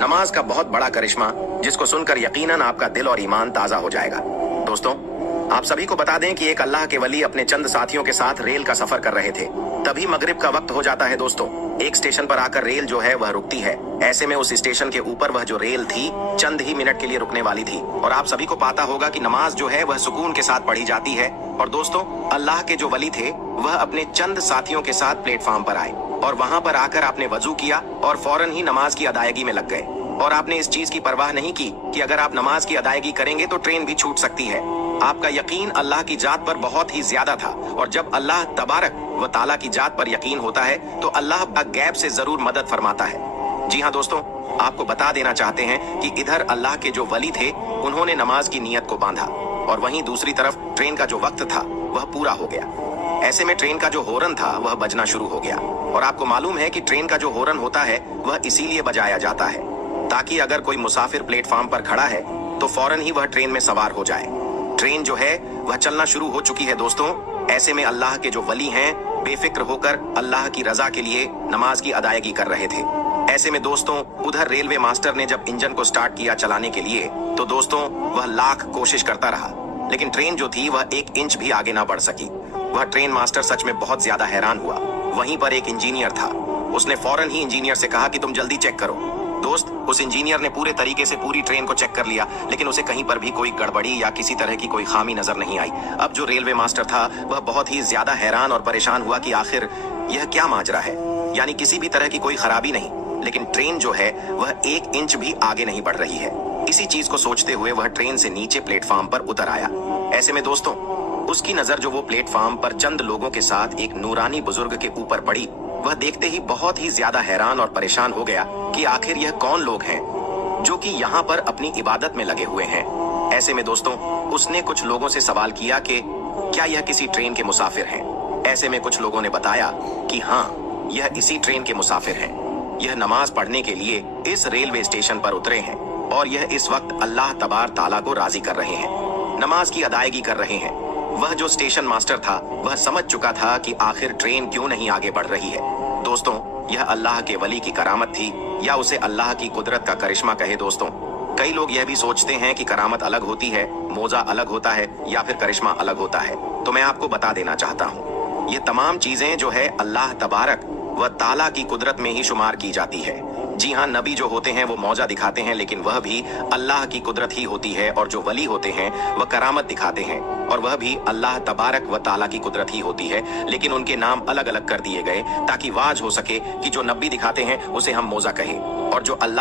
नमाज का बहुत बड़ा करिश्मा, जिसको सुनकर यकीनन आपका दिल और ईमान ताजा हो जाएगा। दोस्तों, आप सभी को बता दें कि एक अल्लाह के वली अपने चंद साथियों के साथ रेल का सफर कर रहे थे। तभी मगरिब का वक्त हो जाता है। दोस्तों, एक स्टेशन पर आकर रेल जो है वह रुकती है। ऐसे में उस स्टेशन के ऊपर वह जो रेल थी चंद ही मिनट के लिए रुकने वाली थी। और आप सभी को पता होगा कि नमाज जो है वह सुकून के साथ पढ़ी जाती है। और दोस्तों, अल्लाह के जो वली थे वह अपने चंद साथियों के साथ प्लेटफॉर्म पर आए और वहां पर आकर आपने वजू किया और फौरन ही नमाज की अदायगी में लग गए। और आपने इस चीज की परवाह नहीं की कि अगर आप नमाज की अदायगी करेंगे तो ट्रेन भी छूट सकती है। आपका यकीन अल्लाह की जात पर बहुत ही ज्यादा था। और जब अल्लाह तबारक व ताला की जात पर यकीन होता है तो अल्लाह गैब से जरूर मदद फरमाता है। जी हाँ दोस्तों, आपको बता देना चाहते हैं कि इधर अल्लाह के जो वली थे उन्होंने नमाज की नीयत को बांधा और वहीं दूसरी तरफ ट्रेन का जो वक्त था वह पूरा हो गया। ऐसे में ट्रेन का जो हॉर्न था वह बजना शुरू हो गया। और आपको मालूम है कि ट्रेन का जो हॉर्न होता है वह इसीलिए बजाया जाता है ताकि अगर कोई मुसाफिर प्लेटफॉर्म पर खड़ा है तो फौरन ही वह ट्रेन में सवार हो जाए। ट्रेन जो है वह चलना शुरू हो चुकी है। दोस्तों, ऐसे में अल्लाह के जो वली हैं बेफिक्र होकर अल्लाह की रजा के लिए नमाज की अदायगी कर रहे थे। ऐसे में दोस्तों, उधर रेलवे मास्टर ने जब इंजन को स्टार्ट किया चलाने के लिए तो दोस्तों वह लाख कोशिश करता रहा, लेकिन ट्रेन जो थी वह 1 इंच भी आगे ना बढ़ सकी। वह ट्रेन मास्टर सच में बहुत ज्यादा हैरान हुआ। वहीं पर एक इंजीनियर था। उसने फौरन ही इंजीनियर से कहा कि तुम जल्दी चेक करो। दोस्त, उस इंजीनियर ने पूरे तरीके से पूरी ट्रेन को चेक कर लिया, लेकिन उसे कहीं पर भी कोई गड़बड़ी या किसी तरह की कोई खामी नजर नहीं आई। अब जो रेलवे मास्टर था वह बहुत ही ज्यादा हैरान और परेशान हुआ कि आखिर यह क्या माजरा है। यानी किसी भी तरह की कोई खराबी नहीं, लेकिन ट्रेन जो है वह 1 इंच भी आगे नहीं बढ़ रही है। इसी चीज को सोचते हुए वह ट्रेन से नीचे प्लेटफॉर्म पर उतर आया। ऐसे में दोस्तों, उसकी नजर जो वो प्लेटफॉर्म पर चंद लोगों के साथ एक नूरानी बुजुर्ग के ऊपर पड़ी, वह देखते ही बहुत ही ज्यादा हैरान और परेशान हो गया कि आखिर यह कौन लोग हैं जो कि यहाँ पर अपनी इबादत में लगे हुए हैं। ऐसे में दोस्तों, उसने कुछ लोगों से सवाल किया कि क्या यह किसी ट्रेन के मुसाफिर हैं। ऐसे में कुछ लोगों ने बताया कि हाँ, यह इसी ट्रेन के मुसाफिर हैं। यह नमाज पढ़ने के लिए इस रेलवे स्टेशन पर उतरे हैं और यह इस वक्त अल्लाह तबार ताला को राजी कर रहे हैं, नमाज की अदायगी कर रहे हैं। वह जो स्टेशन मास्टर था वह समझ चुका था कि आखिर ट्रेन क्यों नहीं आगे बढ़ रही है। दोस्तों, यह अल्लाह के वली की करामत थी या उसे अल्लाह की कुदरत का करिश्मा कहे। दोस्तों, कई लोग यह भी सोचते हैं कि करामत अलग होती है, मौजा अलग होता है या फिर करिश्मा अलग होता है। तो मैं आपको बता देना चाहता हूँ, ये तमाम चीजें जो है अल्लाह तबारक व ताला की कुदरत में ही शुमार की जाती है। जी हाँ, नबी जो होते हैं वो मौजा दिखाते हैं, लेकिन वह भी अल्लाह की कुदरत ही होती है। और जो वली होते हैं वह करामत दिखाते हैं और वह भी अल्लाह तबारक व ताला की कुदरत ही होती है, लेकिन उनके नाम अलग अलग कर दिए गए ताकि वाज हो सके कि जो नबी दिखाते हैं उसे हम मौजा कहें और जो अल्लाह